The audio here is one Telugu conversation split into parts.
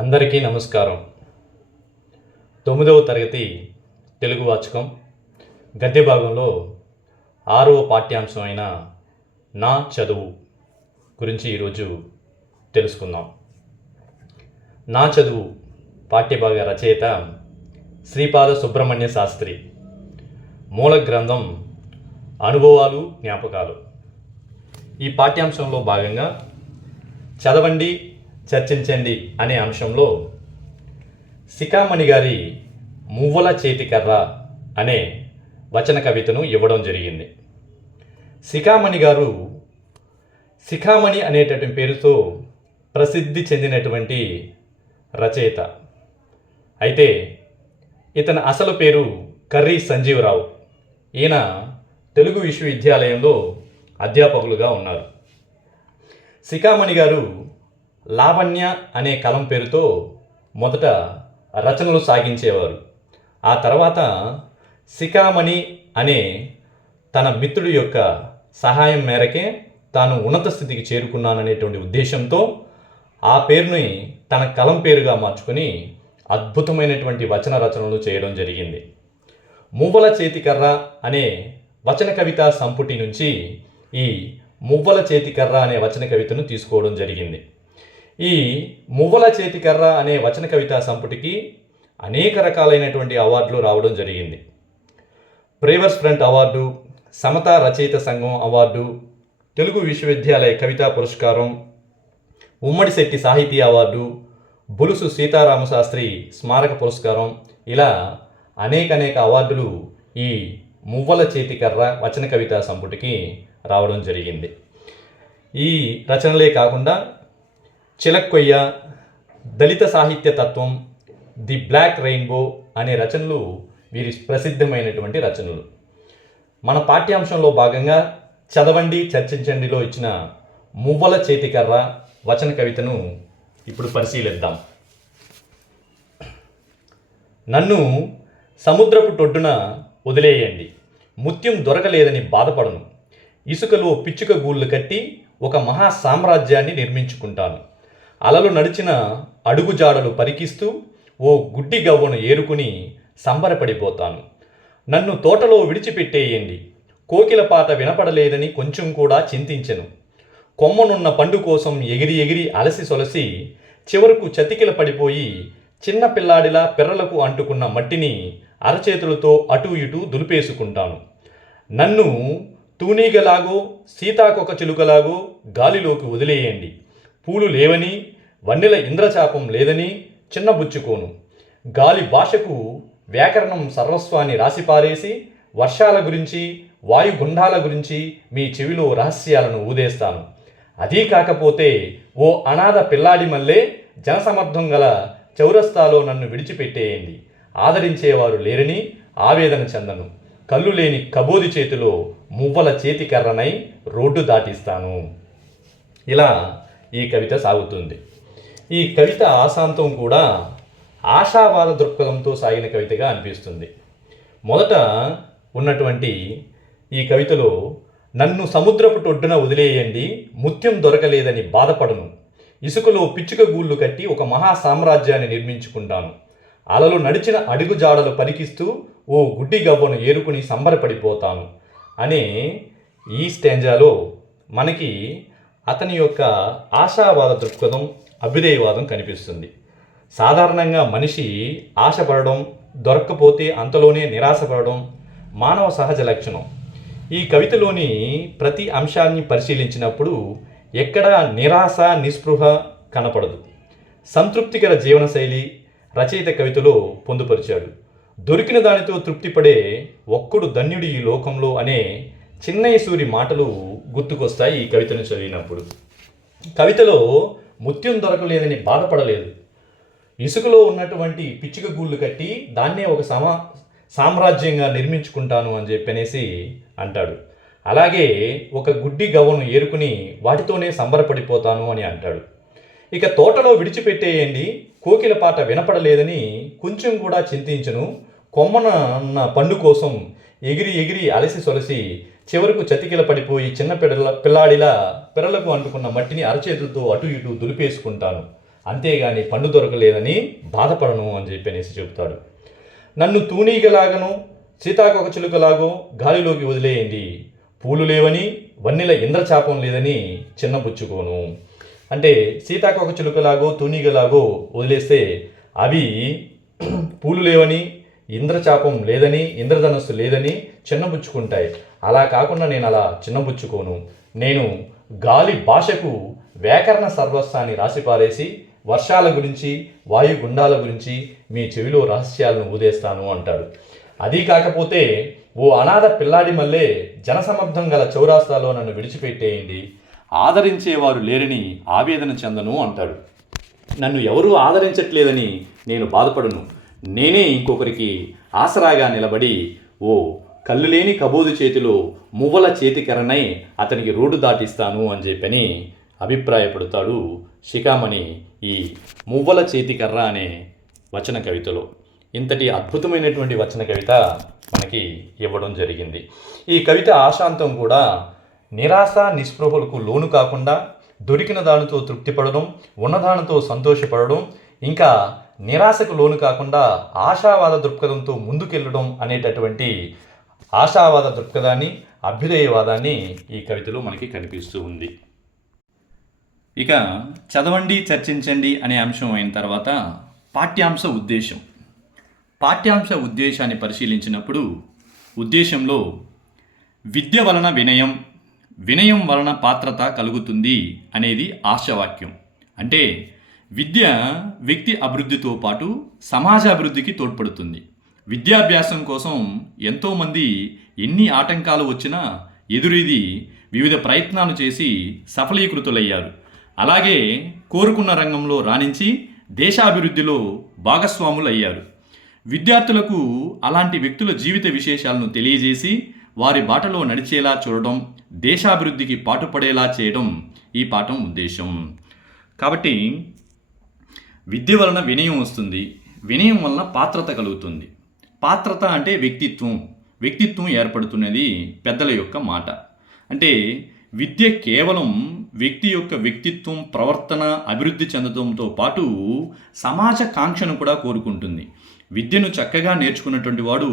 అందరికీ నమస్కారం. 9వ తరగతి తెలుగు వాచకం గద్య భాగంలో 6వ పాఠ్యాంశం అయిన నా చదువు గురించి ఈరోజు తెలుసుకుందాం. నా చదువు పాఠ్యభాగ రచయిత శ్రీపాద సుబ్రహ్మణ్య శాస్త్రి. మూల గ్రంథం అనుభవాలు జ్ఞాపకాలు. ఈ పాఠ్యాంశంలో భాగంగా చదవండి చర్చించండి అనే అంశంలో శిఖామణి గారి మువ్వల చేతికర్ర అనే వచన కవితను ఇవ్వడం జరిగింది. శిఖామణి గారు శిఖామణి అనేటటువంటి పేరుతో ప్రసిద్ధి చెందినటువంటి రచయిత. అయితే ఇతని అసలు పేరు కర్రీ సంజీవరావు. ఈయన తెలుగు విశ్వవిద్యాలయంలో అధ్యాపకులుగా ఉన్నారు. శిఖామణి గారు లావణ్య అనే కలం పేరుతో మొదట రచనలు సాగించేవారు. ఆ తర్వాత శిఖామణి అనే తన మిత్రుడి యొక్క సహాయం మేరకే తాను ఉన్నత స్థితికి చేరుకున్నాననేటువంటి ఉద్దేశంతో ఆ పేరుని తన కలం పేరుగా మార్చుకొని అద్భుతమైనటువంటి వచన రచనలు చేయడం జరిగింది. మువ్వల చేతికర్ర అనే వచన కవితా సంపుటి నుంచి ఈ మువ్వల చేతికర్ర అనే వచన కవితను తీసుకోవడం జరిగింది. ఈ మువ్వల చేతికర్ర అనే వచన కవితా సంపుటికి అనేక రకాలైనటువంటి అవార్డులు రావడం జరిగింది. ప్రేవర్స్ ఫ్రంట్ అవార్డు, సమతా రచయిత సంఘం అవార్డు, తెలుగు విశ్వవిద్యాలయ కవితా పురస్కారం, ఉమ్మడి శెట్టి సాహితీ అవార్డు, బులుసు సీతారామశాస్త్రి స్మారక పురస్కారం, ఇలా అనేక అవార్డులు ఈ మువ్వల చేతికర్ర వచన కవితా సంపుటికి రావడం జరిగింది. ఈ రచనలే కాకుండా చిలక్కొయ్య, దళిత సాహిత్య తత్వం, ది బ్లాక్ రెయిన్బో అనే రచనలు వీరి ప్రసిద్ధమైనటువంటి రచనలు. మన పాఠ్యాంశంలో భాగంగా చదవండి చర్చించండిలో ఇచ్చిన మువ్వల చేతికర్ర వచన కవితను ఇప్పుడు పరిశీలిద్దాం. నన్ను సముద్రపు టొడ్డున వదిలేయండి, ముత్యం దొరకలేదని బాధపడను. ఇసుకలో పిచ్చుక గూళ్ళు కట్టి ఒక మహా సామ్రాజ్యాన్ని నిర్మించుకుంటాను. అలలు నడిచిన అడుగుజాడలు పరికిస్తూ ఓ గుడ్డి గవ్వను ఏరుకుని సంబరపడిపోతాను. నన్ను తోటలో విడిచిపెట్టేయండి, కోకిల పాట వినపడలేదని కొంచెం కూడా చింతించెను. కొమ్మనున్న పండు కోసం ఎగిరి ఎగిరి అలసి సొలసి చివరకు చతికిల పడిపోయి చిన్న పిల్లాడిలా పిర్రలకు అంటుకున్న మట్టిని అరచేతులతో అటూ ఇటూ దులిపేసుకుంటాను. నన్ను తూనీగలాగో సీతాకొక చిలుకలాగో గాలిలోకి వదిలేయండి. పూలు లేవని, వన్నెల ఇంద్రచాపం లేదని చిన్నబుచ్చుకోను. గాలి భాషకు వ్యాకరణం సర్వస్వాన్ని రాసిపారేసి వర్షాల గురించి, వాయుగుండాల గురించి మీ చెవిలో రహస్యాలను ఊదేస్తాను. అదీ కాకపోతే ఓ అనాథ పిల్లాడి మల్లే జనసమర్థం గల చౌరస్తాలో నన్ను విడిచిపెట్టేయండి. ఆదరించేవారు లేరని ఆవేదన చెందను. కళ్ళు లేని కబోది చేతిలో మువ్వల చేతికర్రనై రోడ్డు దాటిస్తాను. ఇలా ఈ కవిత సాగుతుంది. ఈ కవిత ఆశాంతం కూడా ఆశావాద దృక్పథంతో సాగిన కవితగా అనిపిస్తుంది. మొదట ఉన్నటువంటి ఈ కవితలో నన్ను సముద్రపు టొడ్డున వదిలేయండి, ముత్యం దొరకలేదని బాధపడను. ఇసుకలో పిచ్చుక గూళ్ళు కట్టి ఒక మహా సామ్రాజ్యాన్ని నిర్మించుకుంటాను. అలలు నడిచిన అడుగుజాడలు పరికిస్తూ ఓ గుడ్డి గవ్వను ఏరుకుని సంబరపడిపోతాను అనే ఈ స్టాంజాలో మనకి అతని యొక్క ఆశావాద దృక్పథం, అభ్యుదయవాదం కనిపిస్తుంది. సాధారణంగా మనిషి ఆశపడడం, దొరక్కపోతే అంతలోనే నిరాశపడడం మానవ సహజ లక్షణం. ఈ కవితలోని ప్రతి అంశాన్ని పరిశీలించినప్పుడు ఎక్కడా నిరాశ, నిస్పృహ కనపడదు. సంతృప్తికర జీవనశైలి రచయిత కవితలో పొందుపరిచాడు. దొరికిన దానితో తృప్తిపడే ఒక్కడు ధన్యుడు ఈ లోకంలో అనే చిన్నయ్య సూరి మాటలు గుర్తుకొస్తాయి ఈ కవితను చదివినప్పుడు. కవితలో ముత్యం దొరకలేదని బాధపడలేదు. ఇసుకలో ఉన్నటువంటి పిచ్చుక గూళ్ళు కట్టి దాన్నే ఒక సామ్రాజ్యంగా నిర్మించుకుంటాను అని చెప్పనేసి అంటాడు. అలాగే ఒక గుడ్డి గవ్వను ఏరుకుని వాటితోనే సంబరపడిపోతాను అని అంటాడు. ఇక తోటలో విడిచిపెట్టేయండి, కోకిల పాట వినపడలేదని కొంచెం కూడా చింతించను. కొమ్మన పండు కోసం ఎగిరి ఎగిరి అలసి సొలసి చివరకు చతికిల పడిపోయి చిన్న పిల్లాడిలా పిర్రలకు అంటుకున్న మట్టిని అరచేతులతో అటు ఇటు దులిపేసుకుంటాను అంతేగాని పండు దొరకలేదని బాధపడను అని చెప్పనేసి చెబుతాడు. నన్ను తూనీగలాగను సీతాకోక చిలుకలాగో గాలిలోకి వదిలేయండి, పూలు లేవని వన్నెల ఇంద్రచాపం లేదని చిన్నపుచ్చుకోను. అంటే సీతాకోక చిలుకలాగో తూనీగలాగో వదిలేస్తే అవి పూలు లేవని ఇంద్రచాపం లేదని ఇంద్రధనస్సు లేదని చిన్నబుచ్చుకుంటాయి. అలా కాకుండా నేను అలా చిన్నబుచ్చుకోను. నేను గాలి భాషకు వ్యాకరణ సర్వస్వాన్ని రాసిపారేసి వర్షాల గురించి వాయుగుండాల గురించి మీ చెవిలో రహస్యాలను ఊదేస్తాను అంటాడు. అదీ కాకపోతే ఓ అనాథ పిల్లాడి మల్లే జనసమర్థం గల చౌరాస్తాలో నన్ను విడిచిపెట్టేయండి, ఆదరించేవారు లేరని ఆవేదన చెందను అంటాడు. నన్ను ఎవరూ ఆదరించట్లేదని నేను బాధపడను. నేనే ఇంకొకరికి ఆసరాగా నిలబడి ఓ కళ్ళు లేని కబోదు చేతిలో మువ్వల చేతికరనై అతనికి రోడ్డు దాటిస్తాను అని చెప్పని అభిప్రాయపడతాడు శిఖామణి ఈ మువ్వల చేతికర్ర అనే వచన కవితలో. ఇంతటి అద్భుతమైనటువంటి వచన కవిత మనకి ఇవ్వడం జరిగింది. ఈ కవిత ఆశాంతం కూడా నిరాశ నిస్పృహలకు లోను కాకుండా దొరికిన దానితో తృప్తిపడడం, ఉన్నదానితో సంతోషపడడం, ఇంకా నిరాశకు లోను కాకుండా ఆశావాద దృక్పథంతో ముందుకెళ్ళడం అనేటటువంటి ఆశావాద దృక్పథాన్ని, అభ్యుదయవాదాన్ని ఈ కవితలో మనకి కనిపిస్తూ ఉంది. ఇక చదవండి చర్చించండి అనే అంశం అయిన తర్వాత పాఠ్యాంశ ఉద్దేశం. పాఠ్యాంశ ఉద్దేశాన్ని పరిశీలించినప్పుడు ఉద్దేశంలో విద్య వలన వినయం, వినయం వలన పాత్రత కలుగుతుంది అనేది ఆశవాక్యం. అంటే విద్య వ్యక్తి అభివృద్ధితో పాటు సమాజ అభివృద్ధికి తోడ్పడుతుంది. విద్యాభ్యాసం కోసం ఎంతోమంది ఎన్ని ఆటంకాలు వచ్చినా ఎదురీది వివిధ ప్రయత్నాలు చేసి సఫలీకృతులయ్యారు. అలాగే కోరుకున్న రంగంలో రాణించి దేశాభివృద్ధిలో భాగస్వాములయ్యారు. విద్యార్థులకు అలాంటి వ్యక్తుల జీవిత విశేషాలను తెలియజేసి వారి బాటలో నడిచేలా చూడడం, దేశాభివృద్ధికి పాటుపడేలా చేయడం ఈ పాఠం ఉద్దేశం. కాబట్టి విద్య వలన వినయం వస్తుంది, వినయం వలన పాత్రత కలుగుతుంది. పాత్రత అంటే వ్యక్తిత్వం, వ్యక్తిత్వం ఏర్పడుతున్నది పెద్దల యొక్క మాట. అంటే విద్య కేవలం వ్యక్తి యొక్క వ్యక్తిత్వం, ప్రవర్తన అభివృద్ధి చెందడంతో పాటు సమాజ కాంక్షను కూడా కోరుకుంటుంది. విద్యను చక్కగా నేర్చుకున్నటువంటి వాడు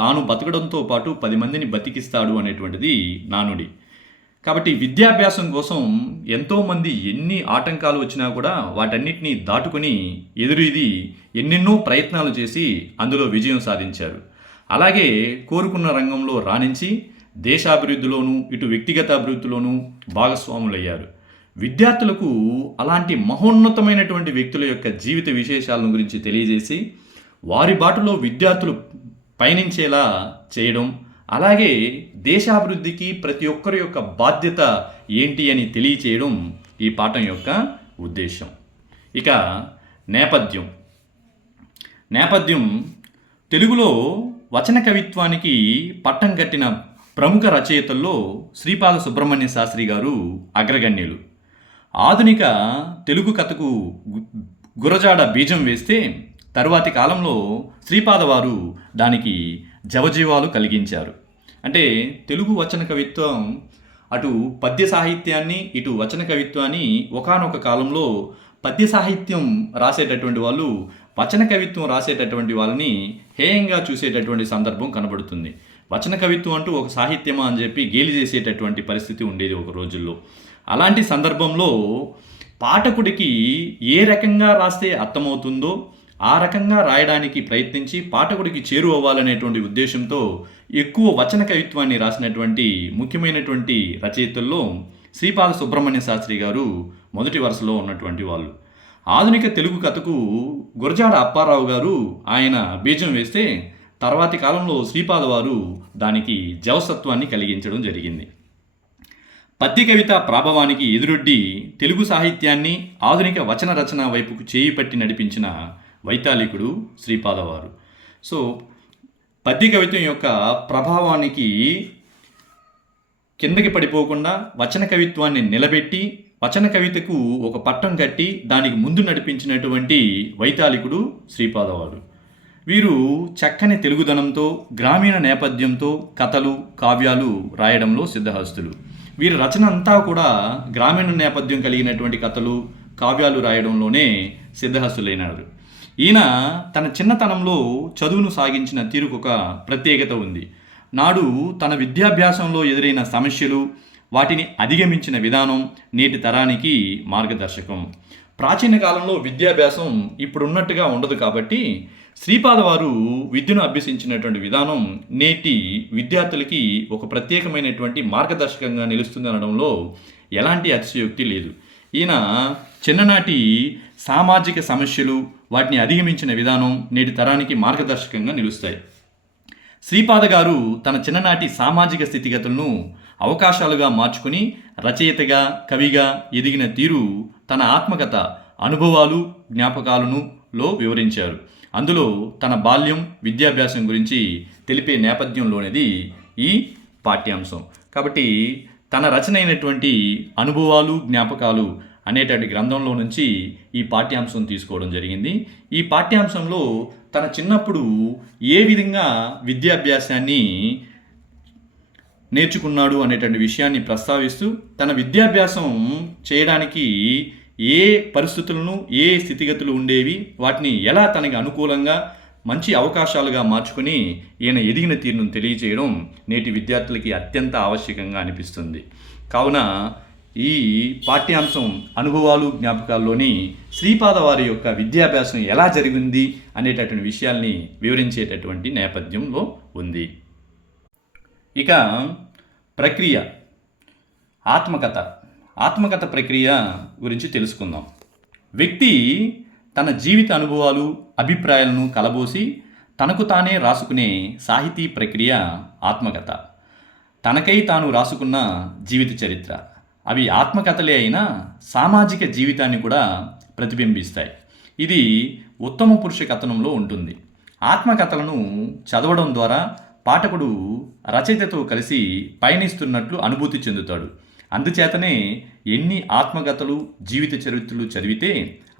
తాను బతకడంతో పాటు 10 మందిని బతికిస్తాడు అనేటువంటిది నానుడి. కాబట్టి విద్యాభ్యాసం కోసం ఎంతోమంది ఎన్ని ఆటంకాలు వచ్చినా కూడా వాటన్నిటినీ దాటుకొని ఎదురీది ఎన్నెన్నో ప్రయత్నాలు చేసి అందులో విజయం సాధించారు. అలాగే కోరుకున్న రంగంలో రాణించి దేశాభివృద్ధిలోనూ ఇటు వ్యక్తిగత అభివృద్ధిలోనూ భాగస్వాములయ్యారు. విద్యార్థులకు అలాంటి మహోన్నతమైనటువంటి వ్యక్తుల యొక్క జీవిత విశేషాలను గురించి తెలియజేసి వారి బాటలో విద్యార్థులు పయనించేలా చేయడం, అలాగే దేశాభివృద్ధికి ప్రతి ఒక్కరి యొక్క బాధ్యత ఏంటి అని తెలియచేయడం ఈ పాఠం యొక్క ఉద్దేశం. ఇక నేపథ్యం తెలుగులో వచన కవిత్వానికి పట్టం కట్టిన ప్రముఖ రచయితల్లో శ్రీపాద సుబ్రహ్మణ్య శాస్త్రి గారు అగ్రగణ్యులు. ఆధునిక తెలుగు కథకు గురజాడ బీజం వేస్తే తరువాతి కాలంలో శ్రీపాద వారు దానికి జవజీవాలు కలిగించారు. అంటే తెలుగు వచన కవిత్వం అటు పద్య సాహిత్యాన్ని ఇటు వచన కవిత్వాన్ని ఒకానొక కాలంలో పద్య సాహిత్యం రాసేటటువంటి వాళ్ళు వచన కవిత్వం రాసేటటువంటి వాళ్ళని హేయంగా చూసేటటువంటి సందర్భం కనబడుతుంది. వచన కవిత్వం అంటూ ఒక సాహిత్యమా అని చెప్పి గేలి చేసేటటువంటి పరిస్థితి ఉండేది ఒక రోజుల్లో. అలాంటి సందర్భంలో పాఠకుడికి ఏ రకంగా రాస్తే అర్థమవుతుందో ఆ రకంగా రాయడానికి ప్రయత్నించి పాఠకుడికి చేరువవ్వాలనేటువంటి ఉద్దేశంతో ఎక్కువ వచన కవిత్వాన్ని రాసినటువంటి ముఖ్యమైనటువంటి రచయితల్లో శ్రీపాద సుబ్రహ్మణ్య శాస్త్రి గారు మొదటి వరుసలో ఉన్నటువంటి వాళ్ళు. ఆధునిక తెలుగు కథకు గురజాడ అప్పారావు గారు ఆయన బీజం వేస్తే తర్వాతి కాలంలో శ్రీపాద వారు దానికి జవసత్వాన్ని కలిగించడం జరిగింది. పద్య కవిత ప్రాభవానికి ఎదురొడ్డి తెలుగు సాహిత్యాన్ని ఆధునిక వచన రచన వైపుకు చేయి పట్టి నడిపించిన వైతాళికుడు శ్రీపాదవారు. సో పద్య కవిత్వం యొక్క ప్రభావానికి కిందకి పడిపోకుండా వచన కవిత్వాన్ని నిలబెట్టి వచన కవితకు ఒక పట్టం కట్టి దానికి ముందు నడిపించినటువంటి వైతాళికుడు శ్రీపాదవారు. వీరు చక్కని తెలుగుదనంతో గ్రామీణ నేపథ్యంతో కథలు కావ్యాలు రాయడంలో సిద్ధహస్తులు. వీరి రచన అంతా కూడా గ్రామీణ నేపథ్యం కలిగినటువంటి కథలు కావ్యాలు రాయడంలోనే సిద్ధహస్తులైనారు. ఈయన తన చిన్నతనంలో చదువును సాగించిన తీరుకొక ప్రత్యేకత ఉంది. నాడు తన విద్యాభ్యాసంలో ఎదురైన సమస్యలు, వాటిని అధిగమించిన విధానం నేటి తరానికి మార్గదర్శకం. ప్రాచీన కాలంలో విద్యాభ్యాసం ఇప్పుడున్నట్టుగా ఉండదు కాబట్టి శ్రీపాద వారు విద్యను అభ్యసించినటువంటి విధానం నేటి విద్యార్థులకి ఒక ప్రత్యేకమైనటువంటి మార్గదర్శకంగా నిలుస్తుంది అనడంలో ఎలాంటి అతిశయోక్తి లేదు. ఈయన చిన్ననాటి సామాజిక సమస్యలు, వాటిని అధిగమించిన విధానం నేటి తరానికి మార్గదర్శకంగా నిలుస్తాయి. శ్రీపాద గారు తన చిన్ననాటి సామాజిక స్థితిగతులను అవకాశాలుగా మార్చుకుని రచయితగా, కవిగా ఎదిగిన తీరు తన ఆత్మకథ అనుభవాలు, జ్ఞాపకాలను వివరించారు. అందులో తన బాల్యం, విద్యాభ్యాసం గురించి తెలిపే నేపథ్యంలోనిది ఈ పాఠ్యాంశం. కాబట్టి తన రచన అయినటువంటి అనుభవాలు, జ్ఞాపకాలు అనేటువంటి గ్రంథంలో నుంచి ఈ పాఠ్యాంశం తీసుకోవడం జరిగింది. ఈ పాఠ్యాంశంలో తన చిన్నప్పుడు ఏ విధంగా విద్యాభ్యాసాన్ని నేర్చుకున్నాడు అనేటువంటి విషయాన్ని ప్రస్తావిస్తూ తన విద్యాభ్యాసం చేయడానికి ఏ పరిస్థితులను, ఏ స్థితిగతులు ఉండేవి, వాటిని ఎలా తనకి అనుకూలంగా మంచి అవకాశాలుగా మార్చుకొని ఈయన ఎదిగిన తీరును తెలియజేయడం నేటి విద్యార్థులకి అత్యంత ఆవశ్యకంగా అనిపిస్తుంది. కావున ఈ పాఠ్యాంశం అనుభవాలు, జ్ఞాపకాల్లోని శ్రీపాద వారి యొక్క విద్యాభ్యాసం ఎలా జరిగింది అనేటటువంటి విషయాల్ని వివరించేటటువంటి నేపథ్యంలో ఉంది. ఇక ప్రక్రియ, ఆత్మకథ ప్రక్రియ గురించి తెలుసుకుందాం. వ్యక్తి తన జీవిత అనుభవాలు, అభిప్రాయాలను కలబోసి తనకు తానే రాసుకునే సాహితీ ప్రక్రియ ఆత్మకథ. తనకై తాను రాసుకున్న జీవిత చరిత్ర. అవి ఆత్మకథలే అయినా సామాజిక జీవితాన్ని కూడా ప్రతిబింబిస్తాయి. ఇది ఉత్తమ పురుష కథనంలో ఉంటుంది. ఆత్మకథలను చదవడం ద్వారా పాఠకుడు రచయితతో కలిసి పయనిస్తున్నట్లు అనుభూతి చెందుతాడు. అందుచేతనే ఎన్ని ఆత్మకథలు, జీవిత చరిత్రలు చదివితే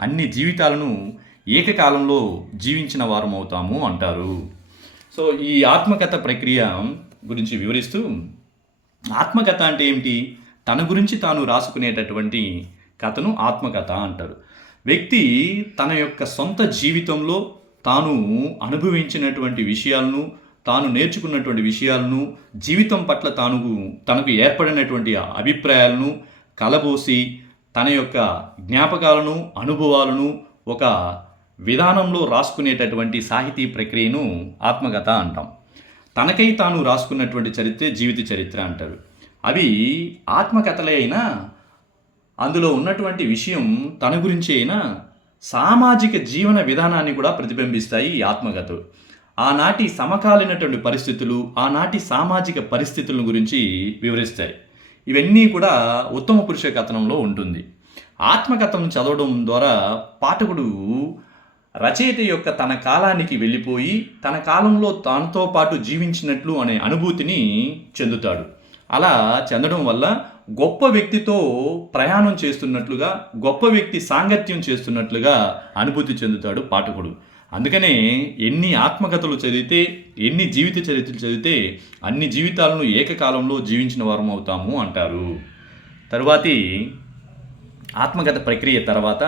అన్ని జీవితాలను ఏకకాలంలో జీవించిన వారం అవుతాము అంటారు. సో ఈ ఆత్మకథ ప్రక్రియ గురించి వివరిస్తూ, ఆత్మకథ అంటే ఏమిటి? తన గురించి తాను రాసుకునేటటువంటి కథను ఆత్మకథ అంటారు. వ్యక్తి తన యొక్క సొంత జీవితంలో తాను అనుభవించినటువంటి విషయాలను, తాను నేర్చుకున్నటువంటి విషయాలను, జీవితం పట్ల తనకు ఏర్పడినటువంటి అభిప్రాయాలను కలబోసి తన యొక్క జ్ఞాపకాలను, అనుభవాలను ఒక విధానంలో రాసుకునేటటువంటి సాహితీ ప్రక్రియను ఆత్మకథ అంటాం. తనకై తాను రాసుకున్నటువంటి చరిత్రే జీవిత చరిత్ర అంటారు. అవి ఆత్మకథలే అయినా అందులో ఉన్నటువంటి విషయం తన గురించి అయినా సామాజిక జీవన విధానాన్ని కూడా ప్రతిబింబిస్తాయి ఈ ఆత్మకథలు. ఆనాటి సమకాలీనటువంటి పరిస్థితులు, ఆనాటి సామాజిక పరిస్థితుల గురించి వివరిస్తాయి. ఇవన్నీ కూడా ఉత్తమ పురుష కథనంలో ఉంటుంది. ఆత్మకథను చదవడం ద్వారా పాఠకుడు రచయిత యొక్క తన కాలానికి వెళ్ళిపోయి తన కాలంలో తనతో పాటు జీవించినట్లు అనే అనుభూతిని చెందుతాడు. అలా చెందడం వల్ల గొప్ప వ్యక్తితో ప్రయాణం చేస్తున్నట్లుగా, గొప్ప వ్యక్తి సాంగత్యం చేస్తున్నట్లుగా అనుభూతి చెందుతాడు పాఠకుడు. అందుకనే ఎన్ని ఆత్మకథలు చదివితే, ఎన్ని జీవిత చరిత్రలు చదివితే అన్ని జీవితాలను ఏకకాలంలో జీవించిన వారం అవుతాము అంటారు. తరువాతి ఆత్మకథ ప్రక్రియ తర్వాత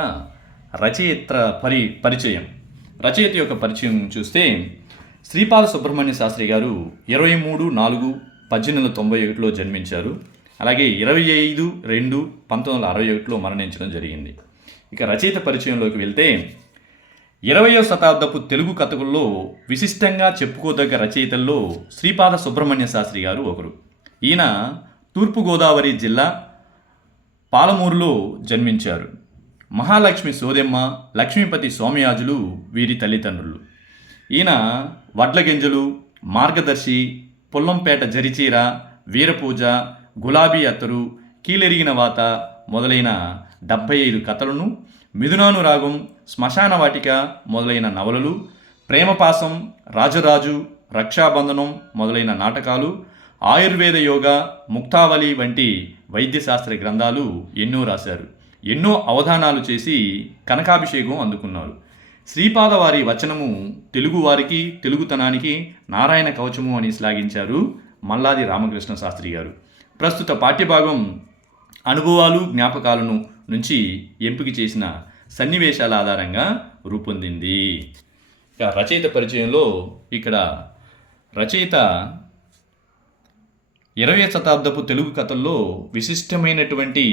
రచయిత పరిచయం. రచయిత యొక్క పరిచయం చూస్తే శ్రీపాద సుబ్రహ్మణ్య శాస్త్రి గారు 23/4/1891లో జన్మించారు. అలాగే 25/2/1961లో మరణించడం జరిగింది. ఇక రచయిత పరిచయంలోకి వెళ్తే 20వ శతాబ్దపు తెలుగు కథకుల్లో విశిష్టంగా చెప్పుకోదగ్గ రచయితల్లో శ్రీపాద సుబ్రహ్మణ్య శాస్త్రి గారు ఒకరు. ఈయన తూర్పుగోదావరి జిల్లా పాలమూరులో జన్మించారు. మహాలక్ష్మి సోదెమ్మ, లక్ష్మీపతి సోమయాజులు వీరి తల్లిదండ్రులు. ఈయన వడ్లగింజలు, మార్గదర్శి, పుల్లంపేట జరిచీర, వీరపూజ, గులాబీ అత్తరు, కీలెరిగిన వాత మొదలైన 75 కథలను, మిథునానురాగం, శ్మశాన వాటిక మొదలైన నవలలు, ప్రేమపాసం, రాజరాజు, రక్షాబంధనం మొదలైన నాటకాలు, ఆయుర్వేద యోగ, ముక్తావళి వంటి వైద్యశాస్త్ర గ్రంథాలు ఎన్నో రాశారు. ఎన్నో అవధానాలు చేసి కనకాభిషేకం అందుకున్నారు. శ్రీపాద వారి వచనము తెలుగువారికి, తెలుగుతనానికి నారాయణ కవచము అని శ్లాఘించారు మల్లాది రామకృష్ణ శాస్త్రి గారు. ప్రస్తుత పాఠ్యభాగం అనుభవాలు, జ్ఞాపకాలను నుంచి ఎంపిక చేసిన సన్నివేశాల ఆధారంగా రూపొందింది. ఇక రచయిత పరిచయంలో ఇక్కడ రచయిత 20వ శతాబ్దపు తెలుగు కథల్లో విశిష్టమైనటువంటి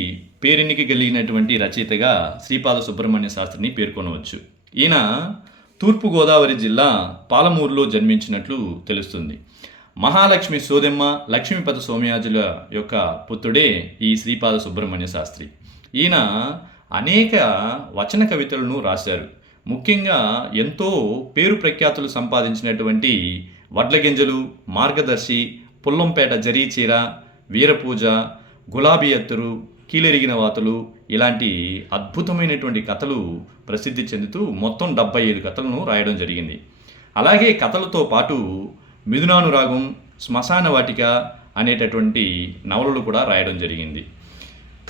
పేరెన్నిక కలిగినటువంటి రచయితగా శ్రీపాద సుబ్రహ్మణ్య శాస్త్రిని పేర్కొనవచ్చు. ఈయన తూర్పుగోదావరి జిల్లా పాలమూరులో జన్మించినట్లు తెలుస్తుంది. మహాలక్ష్మి సోదెమ్మ, లక్ష్మీపతి సోమయాజుల యొక్క పుత్రుడే ఈ శ్రీపాద సుబ్రహ్మణ్య శాస్త్రి. ఈయన అనేక వచన కవితలను రాశారు. ముఖ్యంగా ఎంతో పేరు ప్రఖ్యాతులు సంపాదించినటువంటి వడ్లగింజలు, మార్గదర్శి, పుల్లంపేట జరీచీర, వీరపూజ, గులాబీ ఎత్తురు, కీలెరిగిన వాతులు ఇలాంటి అద్భుతమైనటువంటి కథలు ప్రసిద్ధి చెందుతూ మొత్తం 75 కథలను రాయడం జరిగింది. అలాగే కథలతో పాటు మిథునానురాగం, శ్మశాన వాటిక అనేటటువంటి నవలలు కూడా రాయడం జరిగింది.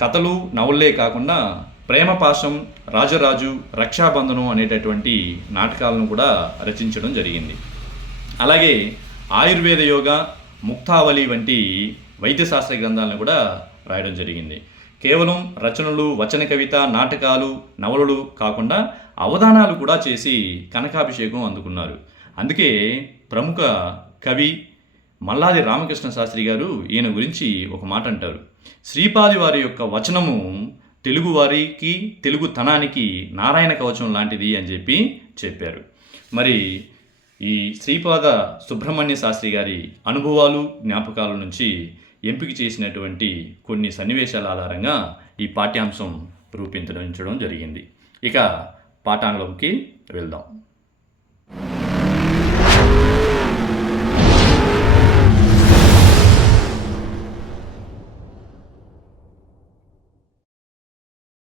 కథలు, నవలలే కాకుండా ప్రేమపాశం, రాజరాజు, రక్షాబంధనం అనేటటువంటి నాటకాలను కూడా రచించడం జరిగింది. అలాగే ఆయుర్వేద యోగ, ముక్తావళి వంటి వైద్యశాస్త్ర గ్రంథాలను కూడా రాయడం జరిగింది. కేవలం రచనలు, వచన కవిత, నాటకాలు, నవలలు కాకుండా అవధానాలు కూడా చేసి కనకాభిషేకం అందుకున్నారు. అందుకే ప్రముఖ కవి మల్లాది రామకృష్ణ శాస్త్రి గారు ఈయన గురించి ఒక మాట అంటారు. శ్రీపాది వారి యొక్క వచనము తెలుగువారికి, తెలుగుతనానికి నారాయణ కవచం లాంటిది అని చెప్పారు. మరి ఈ శ్రీపాద సుబ్రహ్మణ్య శాస్త్రి గారి అనుభవాలు, జ్ఞాపకాల నుంచి ఎంపిక చేసినటువంటి కొన్ని సన్నివేశాల ఆధారంగా ఈ పాఠ్యాంశం రూపొందించడం జరిగింది. ఇక పాఠాంశంకి వెళ్దాం.